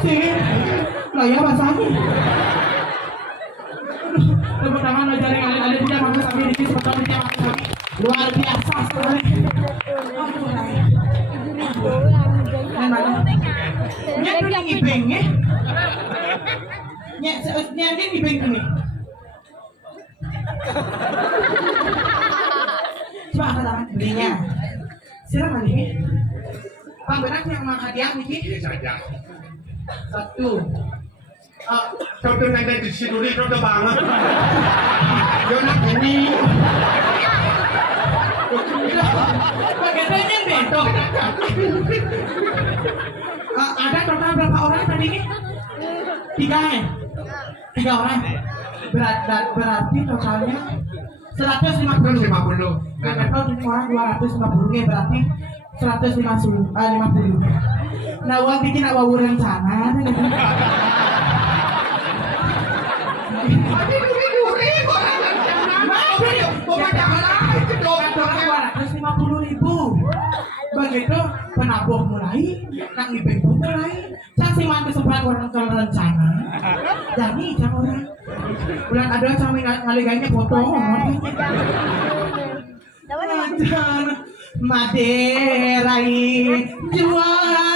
sih lah ya bahasanya tepuk tangan lo jaring alih-alih tidak makan kami di sini seperti tidak makan kami luar biasa sekali nya tuh yang ibeng ya nya dia ibeng ini coba apa tangan belinya siapa nih Pak benar yang makan dia nih saja. satu Kau tuh nanti di sini kau tuh banget. Yo nak ini. bagaimana bentuk ada total berapa orang tadi ini? Tiga orang berarti totalnya 150 nah kalau ini orang 250 nya berarti 150 nah uang bikin awal rencana begitu penabung mulai nang ibeng mulai casiman kesempatan orang ke rencana jadi jangan orang bulan ada kami ngaliganya foto Maderai juara